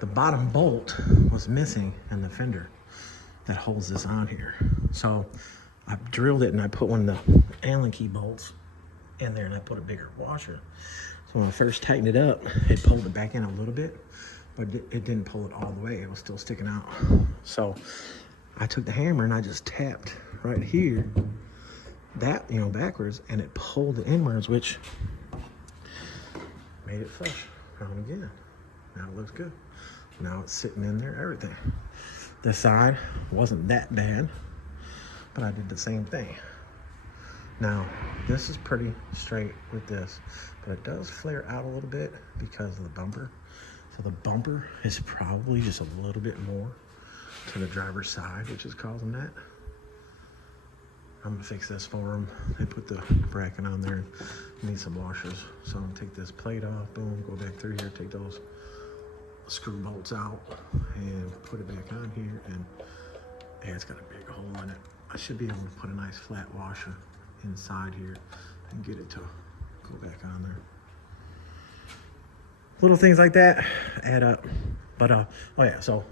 The bottom bolt was missing in the fender that holds this on here. So I drilled it and I put one of the Allen key bolts in there and I put a bigger washer. So when I first tightened it up, it pulled it back in a little bit, but it didn't pull it all the way. It was still sticking out. So I took the hammer and I just tapped right here that, you know, backwards, and it pulled it inwards, which made it flush around again. Now it looks good. Now it's sitting in there, everything. This side wasn't that bad, but I did the same thing. Now, this is pretty straight with this, but it does flare out a little bit because of the bumper. So the bumper is probably just a little bit more to the driver's side, which is causing that. I'm gonna fix this for them. They put the bracket on there, need some washers. So I'm gonna take this plate off, boom, go back through here, take those screw bolts out and put it back on here. And yeah, it's got a big hole in it. I should be able to put a nice flat washer inside here and get it to go back on there. Little things like that add up. But oh yeah, so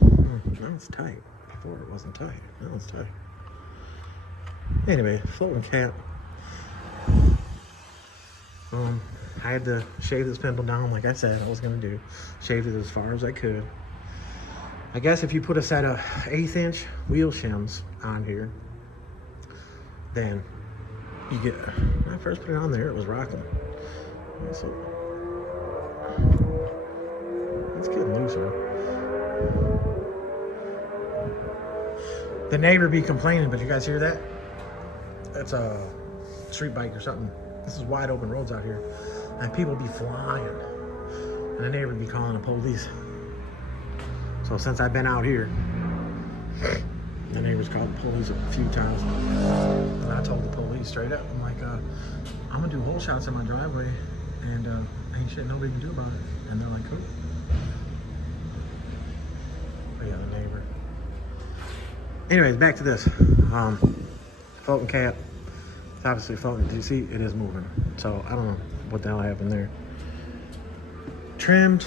now it's tight. Before it wasn't tight. Now it's tight. Anyway, floating cap. I had to shave the spindle down like I said I was gonna do. Shaved it as far as I could. I guess if you put a set of 1/8 inch wheel shims on here, then you get, when I first put it on there, it was rocking. So it's getting looser. The neighbor be complaining, but you guys hear that? That's a street bike or something. This is wide open roads out here, and people be flying, and the neighbor be calling the police. So since I've been out here, the neighbors called the police a few times, and I told the police straight up, I'm like, I'm gonna do hole shots in my driveway, and ain't shit nobody can do about it. And they're like, cool. But yeah, the neighbor. Anyways, back to this. Floating cap. It's obviously floating. Do you see? It is moving. So I don't know what the hell happened there. Trimmed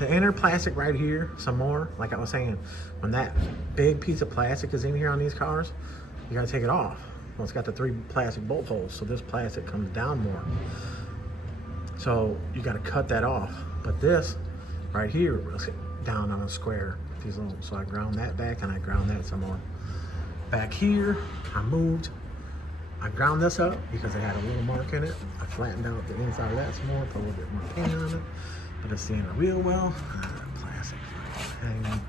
the inner plastic right here some more. Like I was saying, when that big piece of plastic is in here on these cars, you gotta take it off. Well, it's got the 3 plastic bolt holes, so this plastic comes down more. So you gotta cut that off. But this right here was down on a square. These little, so I ground that back and I ground that some more. Back here, I moved. I ground this up because it had a little mark in it. I flattened out the inside of that some more, put a little bit more paint on it. But it's staying real well. Plastic hanging.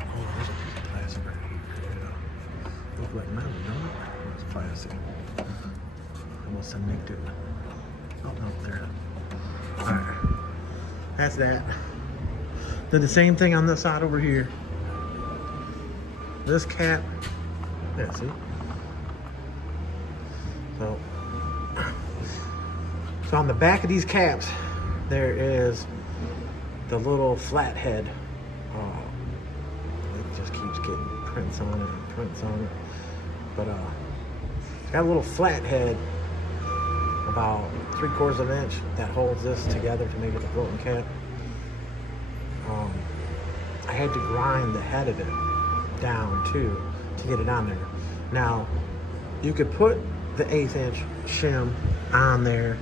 Oh, there's a piece of plastic right here. Yeah. Look like metal, don't it? It's plastic. Almost nicked it. Oh, no, there. Alright. That's that. Did the same thing on this side over here. This cap. Yeah, see? So on the back of these caps, there is the little flathead. It just keeps getting prints on it and prints on it. But it's got a little flathead about 3/4 of an inch that holds this together to make it the floating cap. I had to grind the head of it down too to get it on there. Now, you could put the 1/8 inch shim on there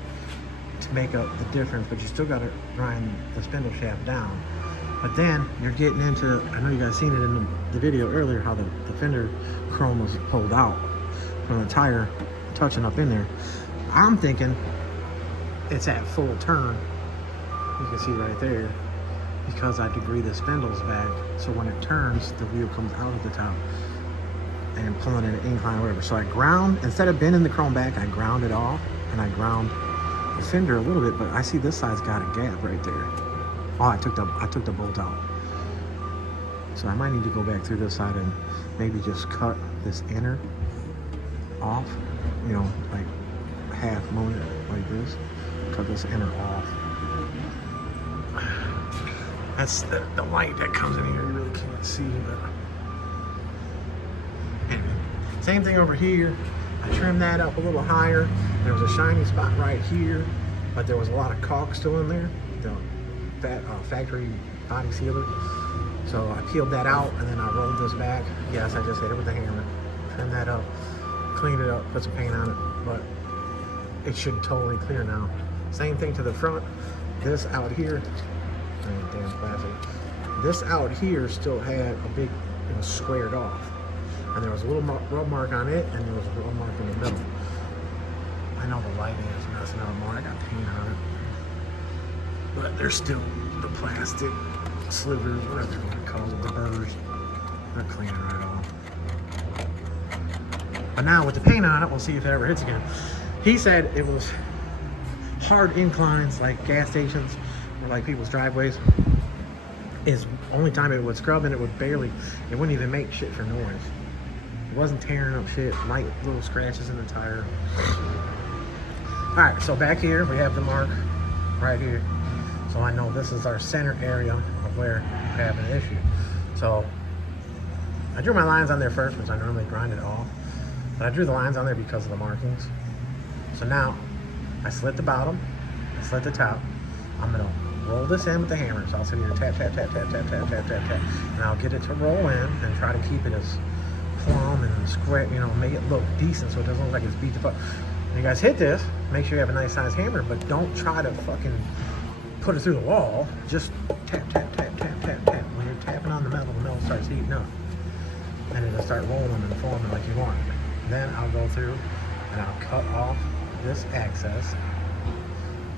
to make up the difference, but you still got to grind the spindle shaft down. But then you're getting into, I know you guys seen it in the video earlier, how the fender chrome was pulled out from the tire touching up in there. I'm thinking it's at full turn. You can see right there, because I degree the spindles back, so when it turns, the wheel comes out of the top and pulling in an incline or whatever. So I ground, instead of bending the chrome back, I ground it off, and I ground the fender a little bit, but I see this side's got a gap right there. Oh, I took the bolt out. So I might need to go back through this side and maybe just cut this inner off, you know, like half moon it like this. Cut this inner off. That's the light that comes in here, you really can't see, but anyway. Same thing over here. I trimmed that up a little higher. There was a shiny spot right here, but there was a lot of caulk still in there, the factory body sealer. So I peeled that out and then I rolled this back. Yes, I just hit it with a hammer. Trimmed that up, cleaned it up, put some paint on it, but it should totally clear now. Same thing to the front. This out here, damn plastic. This out here still had a big, it was squared off. And there was a little rub mark on it, and there was a rub mark in the middle. I know the lighting is messing up more. I got paint on it. But there's still the plastic slivers, whatever you want to call it, the burrs. They're cleaning right off. But now with the paint on it, we'll see if it ever hits again. He said it was hard inclines like gas stations or like people's driveways. Is only time it would scrub, and it wouldn't even make shit for noise. It wasn't tearing up shit, light little scratches in the tire. Alright, so back here we have the mark right here. So I know this is our center area of where we have an issue. So I drew my lines on there first, which I normally grind it off. But I drew the lines on there because of the markings. So now I slit the bottom, I slit the top. I'm gonna roll this in with the hammer. So I'll sit here and tap, tap, tap, tap, tap, tap, tap, tap, tap. And I'll get it to roll in and try to keep it as plumb and square, you know, make it look decent so it doesn't look like it's beat the fuck. When you guys hit this, make sure you have a nice size hammer, but don't try to fucking put it through the wall. Just tap, tap, tap, tap, tap, tap. When you're tapping on the metal starts heating up. And it'll start rolling and forming like you want it. Then I'll go through and I'll cut off this excess,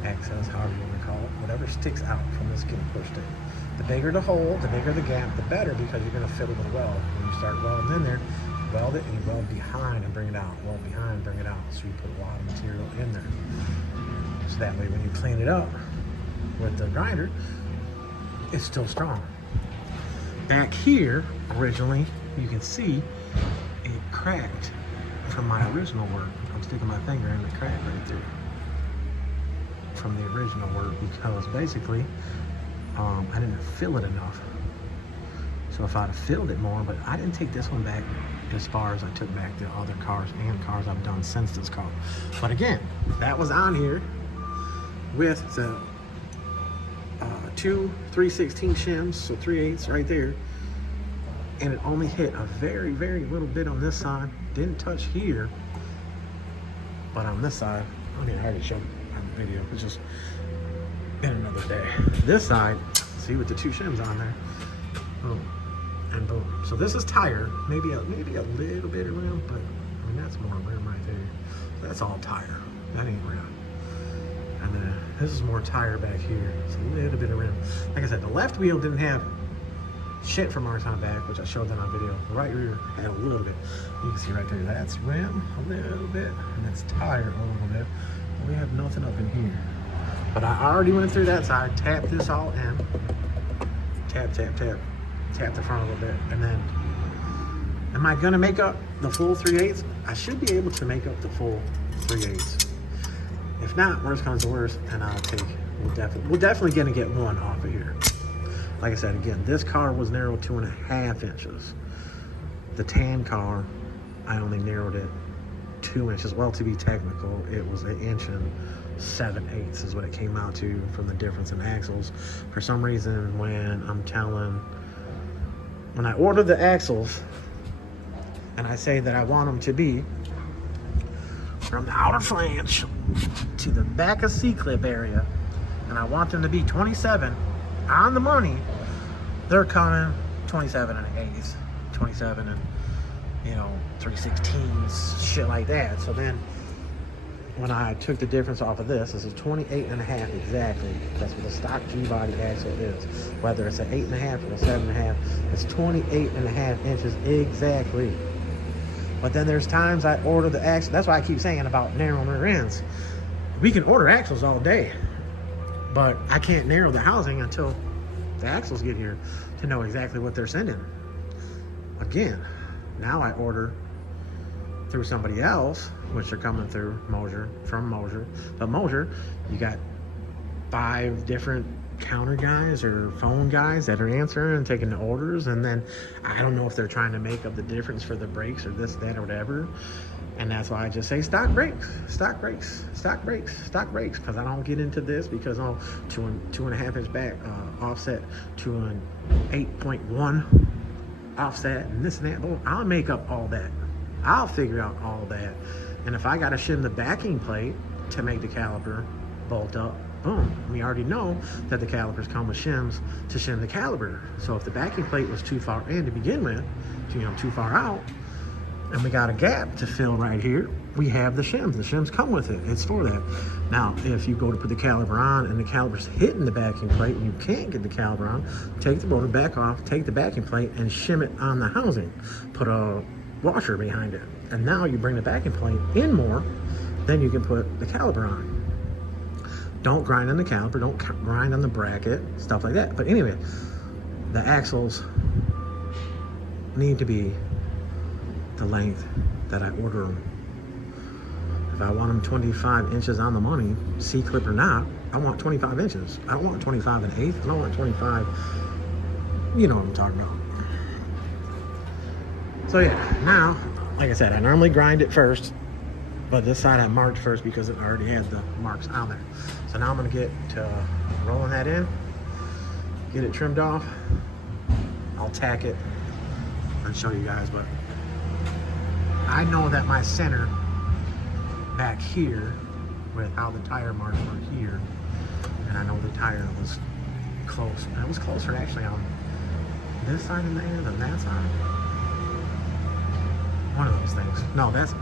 however you want to call it, whatever sticks out from this getting pushed in. The bigger the hole, the bigger the gap, the better, because you're going to fill it with weld. When you start welding in there, weld it and you weld behind and bring it out, weld behind and bring it out. So you put a lot of material in there. So that way when you clean it up with the grinder, it's still strong. Back here, originally, you can see it cracked from my original work. I'm sticking my finger in the crack right there from the original work, because basically I didn't fill it enough. So if I'd have filled it more, but I didn't take this one back as far as I took back the other cars and cars I've done since this car. But again, that was on here with the 2 3/16 shims, so 3/8 right there. And it only hit a very, very little bit on this side. Didn't touch here, but on this side, I mean, I already showed on the video. It's just been another day. This side, see, with the 2 shims on there, boom and boom. So this is tire, maybe a little bit of rim, but I mean that's more rim right there. So that's all tire. That ain't rim. And then this is more tire back here. It's a little bit of rim. Like I said, the left wheel didn't have shit from our time back, which I showed that on video. The right rear had a little bit. You can see right there, that's rim a little bit, and that's tire a little bit. We have nothing up in here. But I already went through that side, tapped this all in. Tap, tap, tap. Tap the front a little bit. And then, am I gonna make up the full 3/8? I should be able to make up the full 3/8. If not, worst comes to worst, and we're definitely gonna get one off of here. Like I said, again, this car was narrowed 2.5 inches. The tan car, I only narrowed it 2 inches. Well, to be technical, it was 1 7/8 inches is what it came out to from the difference in axles. For some reason, when I order the axles and I say that I want them to be from the outer flange to the back of C-clip area, and I want them to be 27 on the money, they're coming 27 and 1/8, 27 and 3/16, shit like that. So then when I took the difference off of this is 28.5 exactly. That's what the stock G-body axle is. Whether it's an 8.5 or a 7.5, it's 28.5 inches exactly. But then there's times I order the axle. That's why I keep saying about narrowing rear ends. We can order axles all day, but I can't narrow the housing until the axles get here to know exactly what they're sending. Again, now I order through somebody else, which are coming through from Mosier. But Mosier, you got 5 different counter guys or phone guys that are answering and taking the orders, and then I don't know if they're trying to make up the difference for the brakes or this, that, or whatever. And that's why I just say stock brakes, stock brakes, stock brakes, stock brakes, because I don't get into this because 2.5 inch back offset to an 8.1 offset and this and that. I'll make up all that. I'll figure out all that. And if I got to shim the backing plate to make the caliper bolt up, boom. We already know that the calipers come with shims to shim the caliper. So if the backing plate was too far in to begin with, too far out, and we got a gap to fill right here, we have the shims. The shims come with it. It's for that. Now, if you go to put the caliper on and the caliper's hitting the backing plate and you can't get the caliper on, take the rotor back off, take the backing plate and shim it on the housing. Put a washer behind it. And now you bring the backing plate in more, then you can put the caliper on. Don't grind on the caliper, don't grind on the bracket, stuff like that. But anyway, the axles need to be the length that I order them. If I want them 25 inches on the money, C-clip or not, I want 25 inches. I don't want 25 and 1/8. I don't want 25, you know what I'm talking about. So yeah, now, like I said, I normally grind it first, but this side I marked first because it already had the marks on there. So now I'm gonna get to rolling that in, get it trimmed off. I'll tack it and show you guys, but I know that my center back here with how the tire marks were here, and I know the tire was close. And it was closer actually on this side in there than that side. One of those things. No, that's,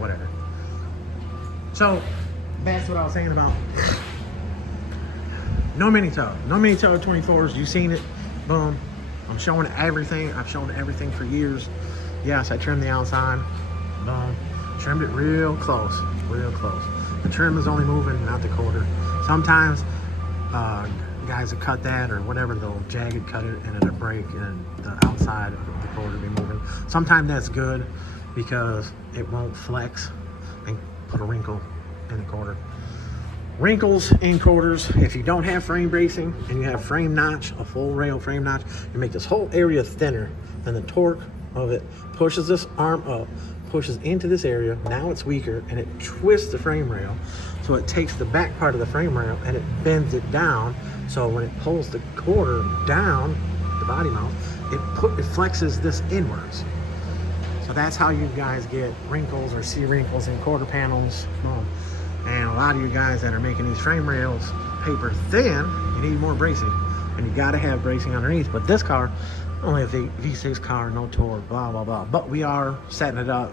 whatever. So, that's what I was saying about no mini toe. No mini toe 24s. You've seen it. Boom. I'm showing everything. I've shown everything for years. Yes, I trimmed the outside. Boom. Trimmed it real close. Real close. The trim is only moving, not the quarter. Sometimes guys that cut that or whatever, they'll jagged cut it and it'll break and the outside of the quarter be moving. Sometimes that's good because it won't flex and put a wrinkle in the quarter. Wrinkles in quarters, if you don't have frame bracing and you have frame notch, a full rail frame notch, you make this whole area thinner, then the torque of it pushes this arm up, pushes into this area. Now it's weaker and it twists the frame rail. So it takes the back part of the frame rail and it bends it down. So when it pulls the quarter down, the body mount, it flexes this inwards. So that's how you guys get wrinkles or see wrinkles in quarter panels. And a lot of you guys that are making these frame rails paper thin, you need more bracing. And you gotta have bracing underneath. But this car, only a V6 car, no torque, blah, blah, blah. But we are setting it up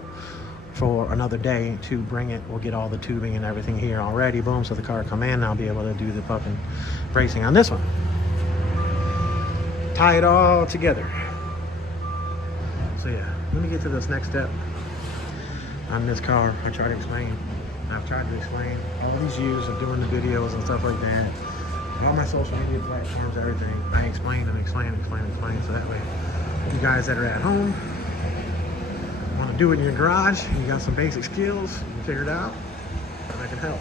for another day to bring it. We'll get all the tubing and everything here already. Boom, so the car come in and I'll be able to do the fucking bracing on this one. Tie it all together. So yeah, let me get to this next step on this car. I've tried to explain all these years of doing the videos and stuff like that. All my social media platforms, everything. I explain. So that way, you guys that are at home, want to do it in your garage, you got some basic skills, you figure it out, I can help.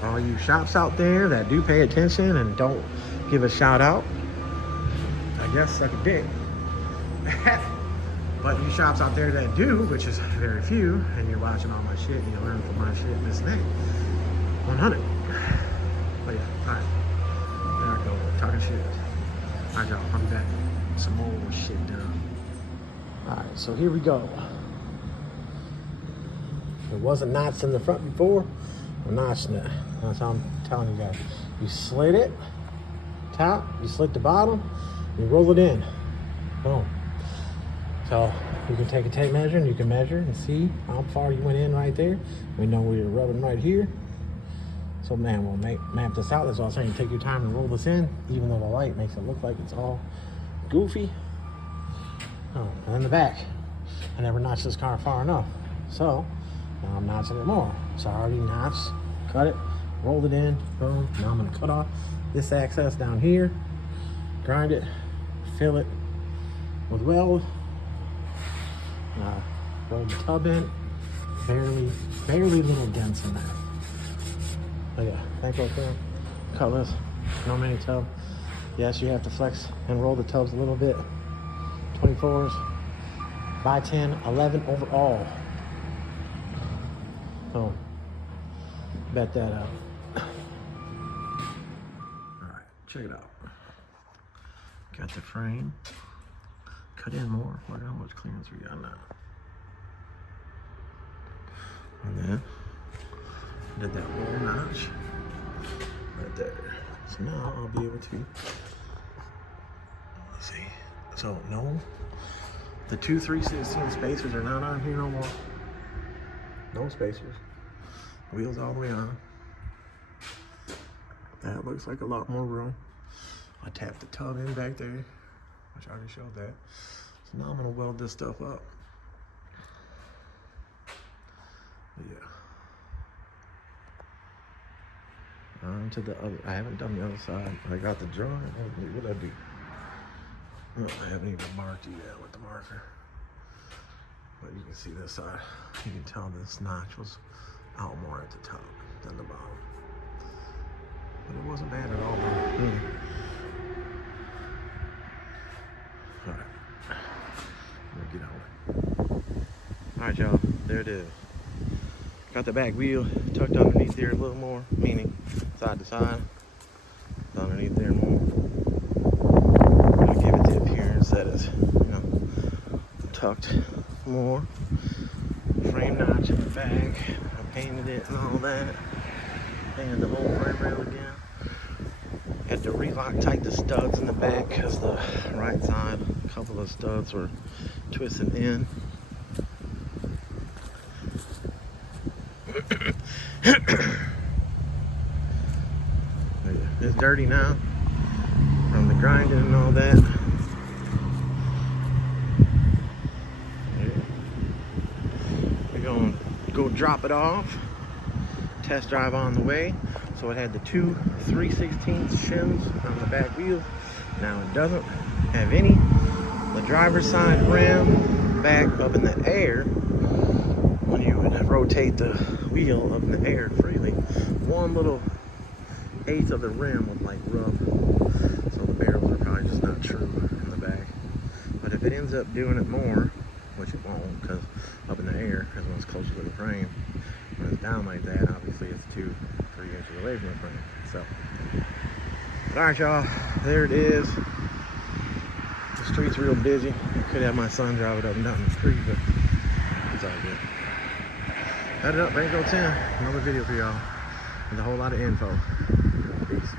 For all you shops out there that do pay attention and don't give a shout out, I guess suck a dick. But you shops out there that do, which is very few, and you're watching all my shit and you learn from my shit, this and that, 100. But yeah, all right. There I go, talking shit. All right, y'all, I'll be back. Some more shit done. All right, so here we go. There wasn't knots in the front before. We're notching it. That's how I'm telling you guys. You slit it, top, you slit the bottom, you roll it in. Boom. So you can take a tape measure and you can measure and see how far you went in right there. We know we were rubbing right here. So man, we'll map this out. That's what I was saying. Take your time to roll this in, even though the light makes it look like it's all goofy. Oh, and then the back. I never notched this car far enough. So now I'm notching it more. So I already notched, cut it, rolled it in, boom. Now I'm gonna cut off this access down here, grind it, fill it with weld. Throw the tub in, barely little dents in there. Oh yeah, thank you, Cutlass, no mini tub. Yes, you have to flex and roll the tubs a little bit. 24s, by 10, 11 overall. Oh, bet that out. All right, check it out. Got the frame. Cut in more. Look how much clearance we got now. And then did that little notch right there. So now I'll be able to see. So no The two 316 spacers are not on here no more. No spacers. Wheels all the way on. That looks like a lot more room. I tapped the tub in back there, which I already showed that. So now I'm gonna weld this stuff up. But yeah. On to the other. I haven't done the other side. I got the drawing. What did I do? No, I haven't even marked it yet with the marker. But you can see this side. You can tell this notch was out more at the top than the bottom. But it wasn't bad at all. Alright. I'm gonna get on. Alright, y'all. There it is. Got the back wheel tucked underneath there a little more, meaning side to side. It's underneath there more. Gonna give it the appearance that it's, you know, tucked more. Frame notch in the back. I painted it and all that. Painted the whole frame rail again. Had to relock tight the studs in the back because the right side, a couple of studs were twisting in. It's dirty now from the grinding and all that. Yeah. We're gonna go drop it off. Test drive on the way. So it had the two 3/16 shims on the back wheel. Now it doesn't have any. The driver's side rim back up in the air. When you rotate the wheel up in the air freely, one little eighth of the rim was like rough. So the barrels are probably just not true in the back. But if it ends up doing it more, which it won't, because up in the air, because when it's closer to the frame, when it's down like that, obviously it's 2-3 inches away from the frame. So, alright, y'all, there it is. The street's real busy. Could have my son drive it up and down the street, but it's all good. Headed up, Bank 10. Another video for y'all with a whole lot of info. Peace.